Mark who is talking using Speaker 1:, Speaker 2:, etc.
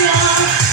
Speaker 1: down.